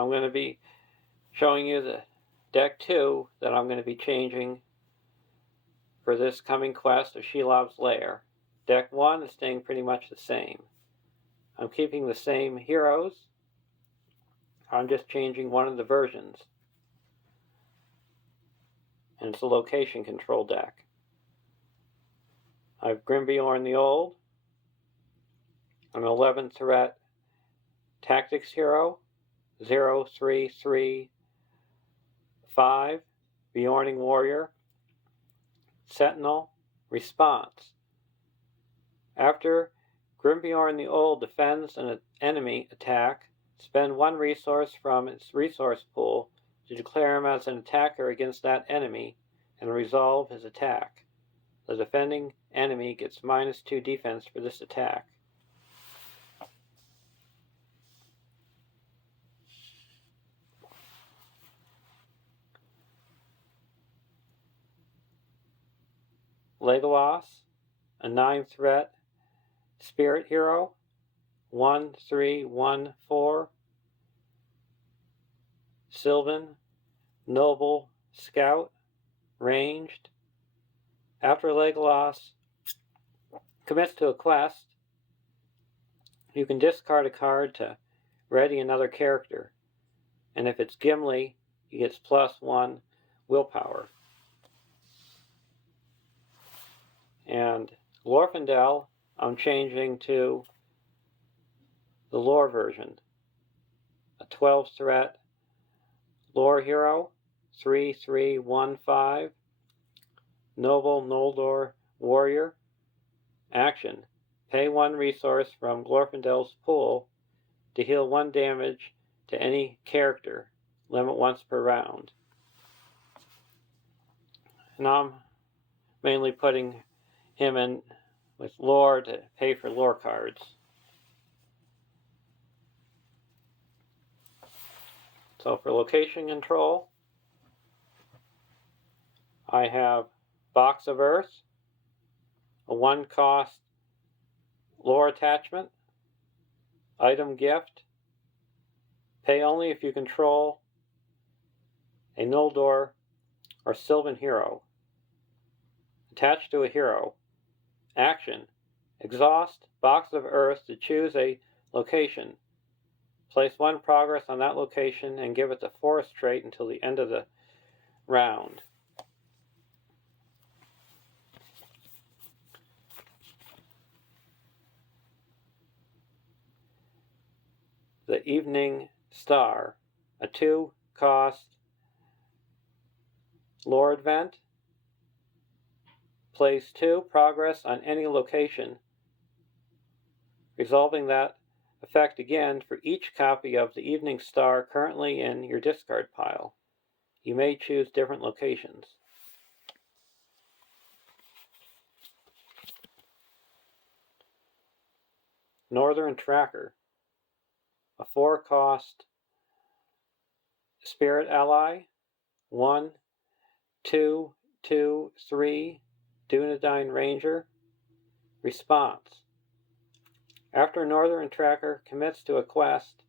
I'm going to be showing you the deck 2 that I'm going to be changing for this coming quest of Shelob's Lair. Deck 1 is staying pretty much the same. I'm keeping the same heroes. I'm just changing one of the versions. And it's a location control deck. I have Grimbjorn the Old, an 11 threat tactics hero, 0-3-3-5, Bjorning Warrior, Sentinel, Response. After Grimbjorn the Old defends an enemy attack, spend one resource from its resource pool to declare him as an attacker against that enemy and resolve his attack. The defending enemy gets -2 defense for this attack. Legolas, a 9 threat spirit hero, 1-3-1-4, Sylvan, noble scout, ranged. After Legolas commits to a quest, you can discard a card to ready another character, and if it's Gimli, he gets +1 willpower. And Glorfindel, I'm changing to the lore version. A 12 threat lore hero, 3-3-1-5, noble Noldor warrior. Action: pay 1 resource from Glorfindel's pool to heal 1 damage to any character, limit once per round. And I'm mainly putting him in with lore to pay for lore cards. So for location control, I have Box of Earth, a 1-cost lore attachment, item gift, pay only if you control a Noldor or Sylvan hero. Attached to a hero. Action: exhaust Box of Earth to choose a location. Place 1 progress on that location and give it the forest trait until the end of the round. The Evening Star, a 2-cost lore event. Place 2 progress on any location, resolving that effect again for each copy of the Evening Star currently in your discard pile. You may choose different locations. Northern Tracker, a 4-cost spirit ally, 1-2-2-3 Dunedain Ranger. Response: after Northern Tracker commits to a quest,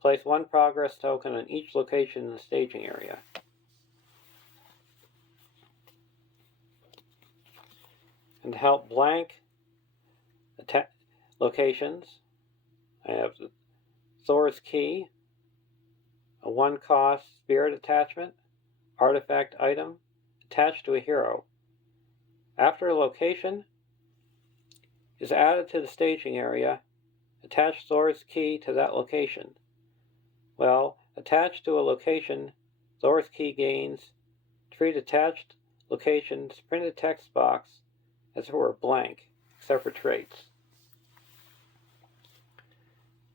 place 1 progress token on each location in the staging area. And to help blank locations, I have Thor's Key, a 1-cost spirit attachment, artifact item, attached to a hero. After a location is added to the staging area, attach Thor's Key to that location. Well, attached to a location, Thor's Key gains treat attached location's printed text box as if it were blank, except for traits.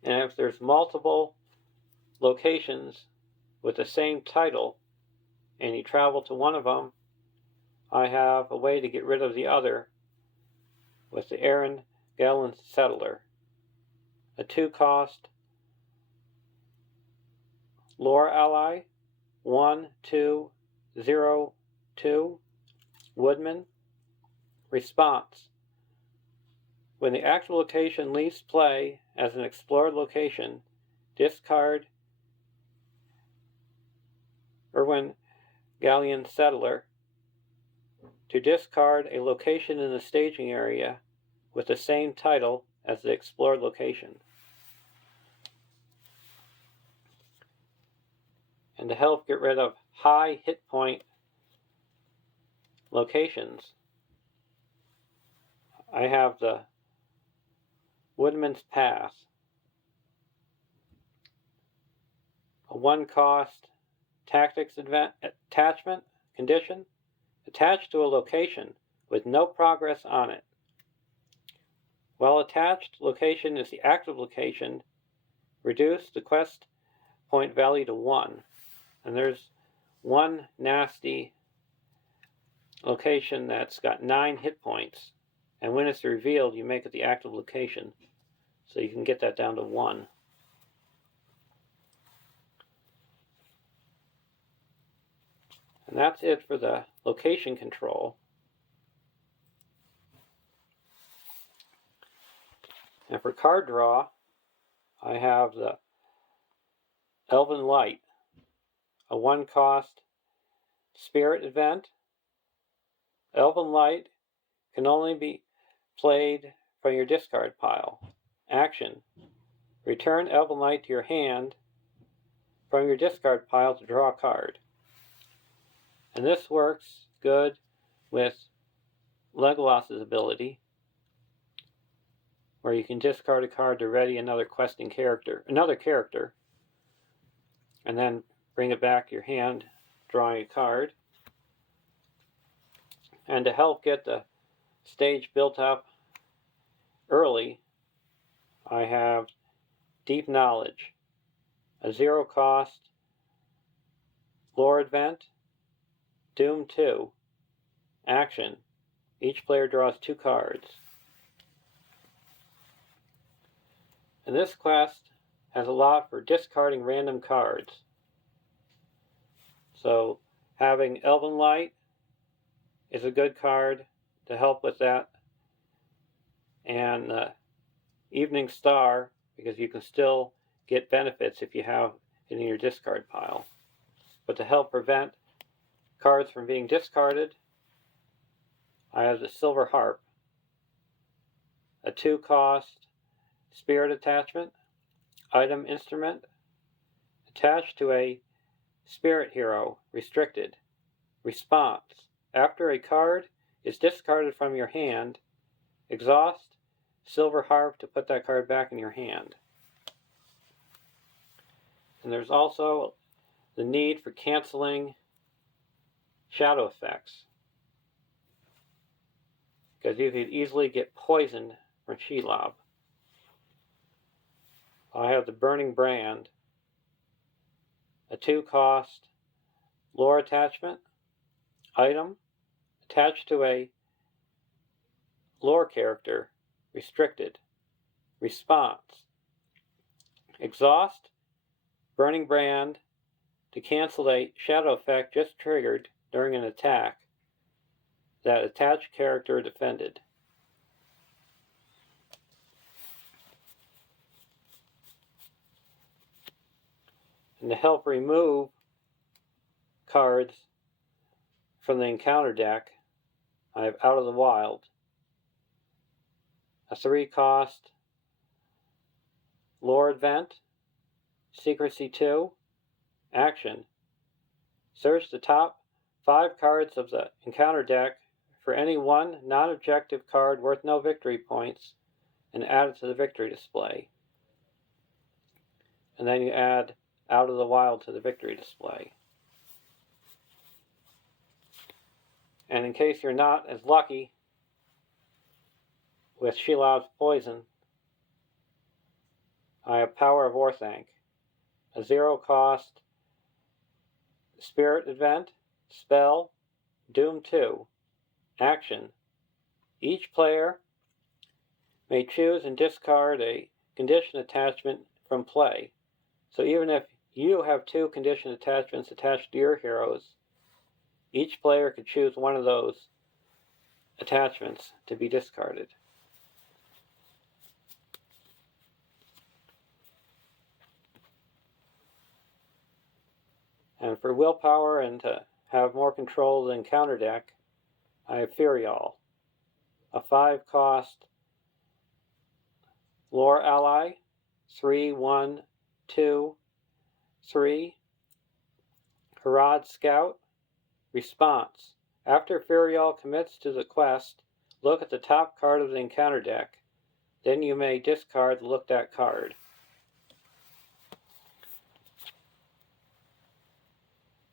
And if there's multiple locations with the same title and you travel to one of them, I have a way to get rid of the other with the Aaron Gallon Settler, a 2-cost lore ally, 1-2-0-2 Woodman. Response: when the actual location leaves play as an explored location, discard Irwin Galleon Settler, to discard a location in the staging area with the same title as the explored location. And to help get rid of high hit point locations, I have the Woodman's Pass, a 1-cost tactics attachment condition attached to a location with no progress on it. While attached location is the active location, reduce the quest point value to 1. And there's one nasty location that's got 9 hit points, and when it's revealed you make it the active location, so you can get that down to 1. And that's it for the location control. And for card draw, I have the Elven Light, a 1-cost spirit event. Elven Light can only be played from your discard pile. Action: return Elven Light to your hand from your discard pile to draw a card. And this works good with Legolas's ability, where you can discard a card to ready another character, and then bring it back to your hand, drawing a card. And to help get the stage built up early, I have Deep Knowledge, a 0-cost lore event. Doom 2. Action: each player draws 2 cards. And this quest has a lot for discarding random cards. So having Elven Light is a good card to help with that. And Evening Star, because you can still get benefits if you have it in your discard pile. But to help prevent cards from being discarded, I have the Silver Harp, a 2-cost spirit attachment, item instrument, attached to a spirit hero, restricted. Response: after a card is discarded from your hand, exhaust Silver Harp to put that card back in your hand. And there's also the need for canceling shadow effects, because you could easily get poisoned from Shelob. I have the Burning Brand, a 2-cost lore attachment, item, attached to a lore character, restricted. Response: exhaust Burning Brand to cancel a shadow effect just triggered during an attack that attached character defended. And to help remove cards from the encounter deck, I have Out of the Wild, a 3-cost lore event. Secrecy 2. Action: search the top 5 cards of the encounter deck for any one non-objective card worth no victory points and add it to the victory display. And then you add Out of the Wild to the victory display. And in case you're not as lucky with Shelob's Poison, I have Power of Orthanc, a 0-cost spirit event, spell, Doom 2. Action: each player may choose and discard a condition attachment from play. So even if you have 2 condition attachments attached to your heroes, each player could choose one of those attachments to be discarded. And for willpower and to have more control than counter deck, I have Ferial, a 5-cost lore ally, 3/1/2/3, Harad Scout. Response: after Ferial commits to the quest, look at the top card of the encounter deck. Then you may discard the looked at card.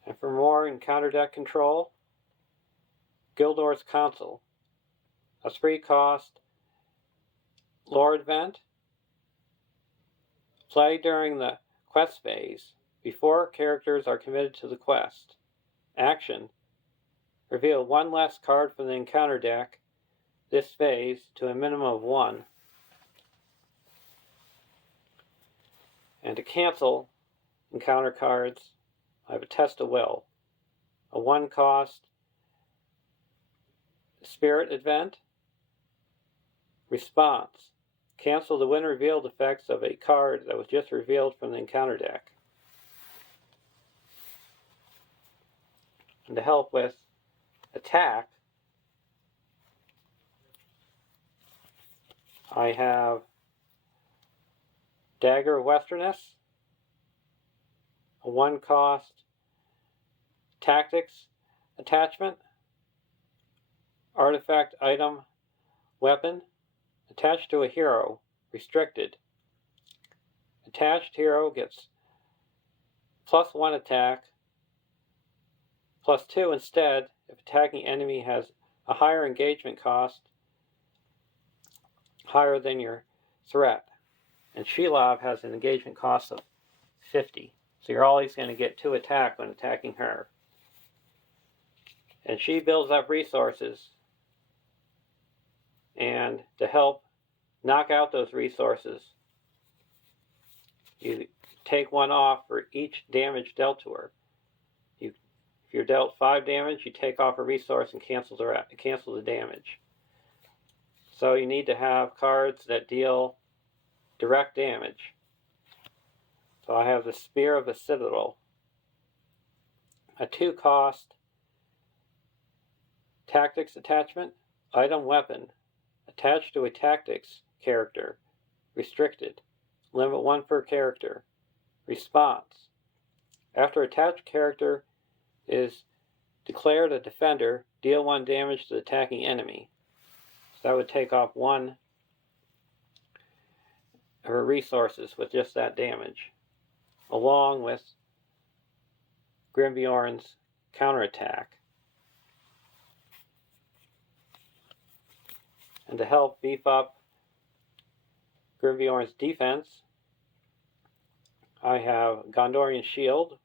And for more encounter deck control, Gildor's Council, a 3-cost lore event. Play during the quest phase, before characters are committed to the quest. Action: reveal 1 less card from the encounter deck this phase to a minimum of 1. And to cancel encounter cards, I have a Test of Will, a 1-cost spirit event. Response: cancel the when revealed effects of a card that was just revealed from the encounter deck. And to help with attack, I have Dagger of Westerness, a 1-cost tactics attachment, artifact item weapon, attached to a hero, restricted. Attached hero gets +1 attack, +2 instead if attacking enemy has a higher engagement cost, higher than your threat. And Shelob has an engagement cost of 50. So you're always going to get 2 attack when attacking her. And she builds up resources. And to help knock out those resources, you take 1 off for each damage dealt to her. If you're dealt 5 damage, you take off a resource and cancel the damage. So you need to have cards that deal direct damage. So I have the Spear of the Citadel, a 2-cost tactics attachment, item weapon, attached to a tactics character, restricted, limit 1 per character. Response: after attached character is declared a defender, deal 1 damage to the attacking enemy. So that would take off 1 of her resources with just that damage, along with Grimbjorn's counterattack. And to help beef up Grimbjorn's defense, I have Gondorian Shield,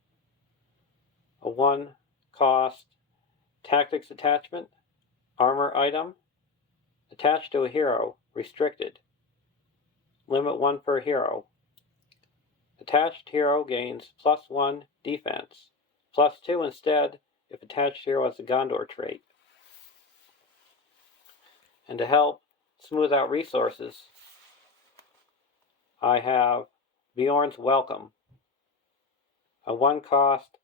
a 1-cost tactics attachment, armor item, attached to a hero, restricted, limit 1 per hero. Attached hero gains +1 defense, +2 instead if attached hero has a Gondor trait. And to help smooth out resources, I have Bjorn's Welcome, a 1-cost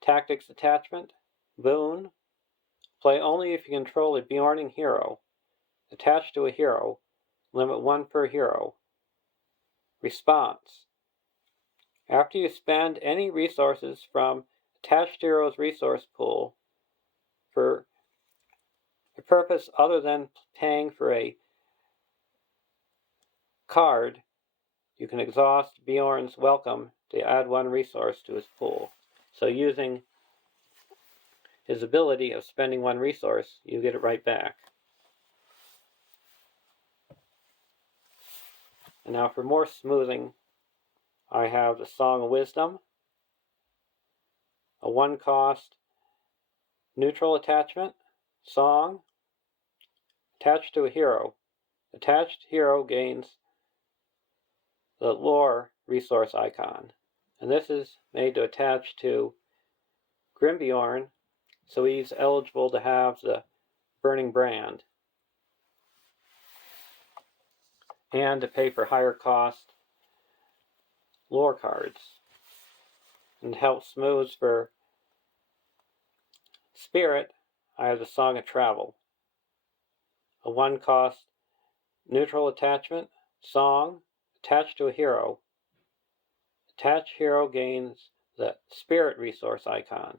tactics attachment, boon. Play only if you control a Bjorning hero, attached to a hero, limit 1 per hero. Response: after you spend any resources from attached hero's resource pool for a purpose other than paying for a card, you can exhaust Bjorn's Welcome to add 1 resource to his pool. So using his ability of spending 1 resource, you get it right back. And now for more smoothing, I have the Song of Wisdom, a 1-cost neutral attachment, song, attached to a hero. Attached hero gains the lore resource icon. And this is made to attach to Grimbjorn, so he's eligible to have the Burning Brand, and to pay for higher cost lore cards. And to help smooth for spirit, I have the Saga Travel. A 1-cost neutral attachment, song, attached to a hero. Attached hero gains the spirit resource icon.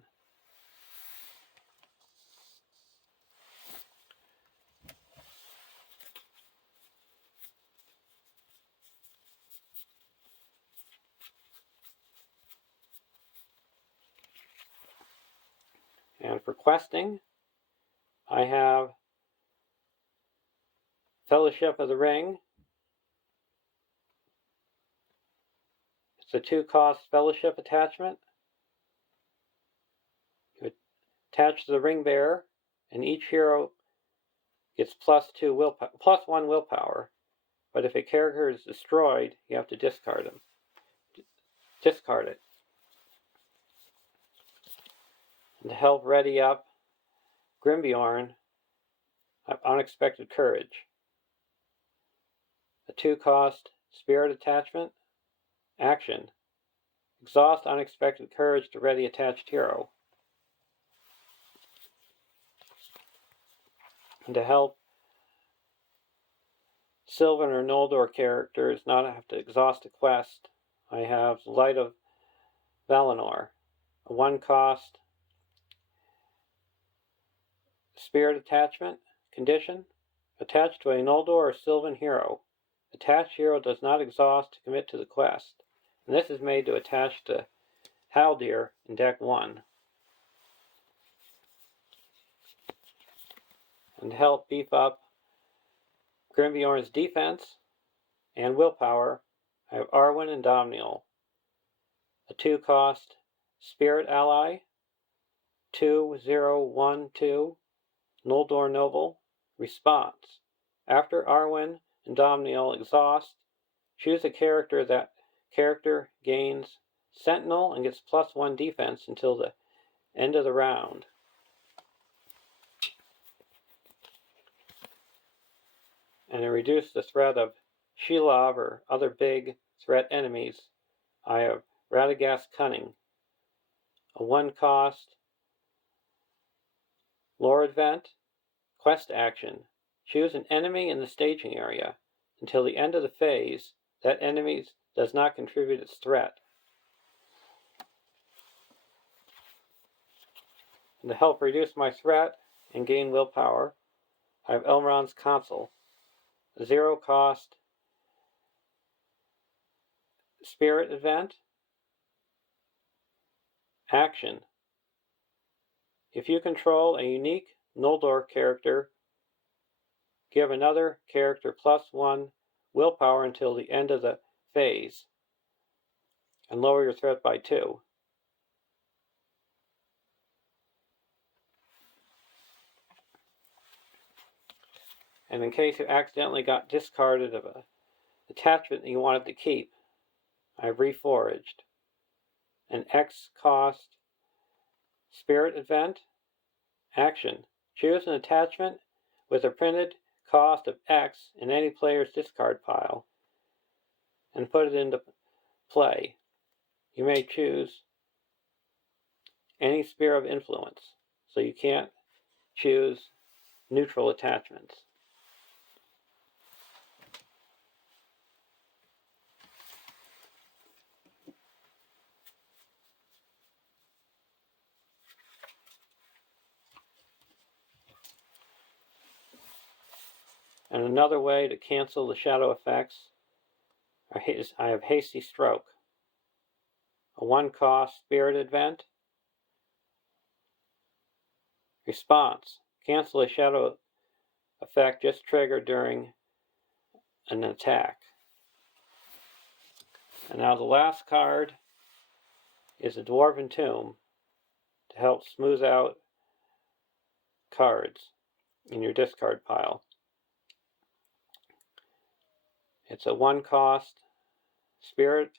And for questing, I have Fellowship of the Ring. It's a 2-cost fellowship attachment. You attach to the ring bearer, and each hero gets +1 willpower. But if a character is destroyed, you have to discard him. Discard it. And to help ready up Grimbjorn, I have Unexpected Courage. A 2-cost spirit attachment. Action. Exhaust Unexpected Courage to ready attached hero. And to help Sylvan or Noldor characters not have to exhaust a quest, I have Light of Valinor. A 1-cost spirit attachment. Condition. Attached to a Noldor or Sylvan hero. Attached hero does not exhaust to commit to the quest. And this is made to attach to Haldir in deck 1. And to help beef up Grimbjorn's defense and willpower, I have Arwen and Domniel. A 2-cost spirit ally. 2012 Noldor Noble. Response. After Arwen and Domniel exhaust, choose a character. That character gains Sentinel and gets +1 defense until the end of the round. And to reduce the threat of Shelob or other big threat enemies, I have Radagast Cunning. A 1-cost lore event. Quest action. Choose an enemy in the staging area. Until the end of the phase, that enemy does not contribute its threat. And to help reduce my threat and gain willpower, I have Elrond's Consul. A 0-cost spirit event. Action. If you control a unique Noldor character, give another character +1 willpower until the end of the phase, and lower your threat by 2. And in case you accidentally got discarded of an attachment that you wanted to keep, I've reforged. An X-cost spirit event. Action. Choose an attachment with a printed cost of X in any player's discard pile and put it into play. You may choose any sphere of influence, so you can't choose neutral attachments. And another way to cancel the shadow effects, I have Hasty Stroke. A 1-cost spirit event. Response. Cancel a shadow effect just triggered during an attack. And now the last card is a Dwarven Tomb to help smooth out cards in your discard pile. It's a 1-cost spirit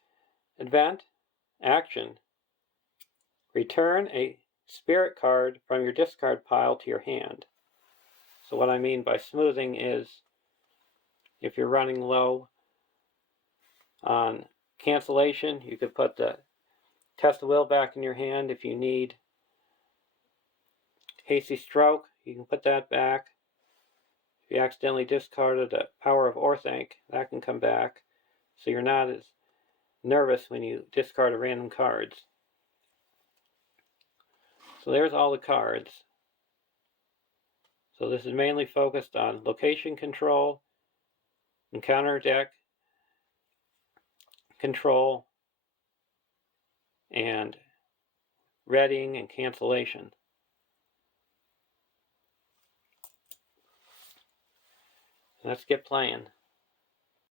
event. Action. Return a spirit card from your discard pile to your hand. So what I mean by smoothing is if you're running low on cancellation, you could put the test the wheel back in your hand. If you need hasty stroke, you can put that back. If you accidentally discarded a power of Orthanc, that can come back, so you're not as nervous when you discard a random cards. So there's all the cards. So this is mainly focused on location control, encounter deck control, and readying and cancellation. Let's get playing.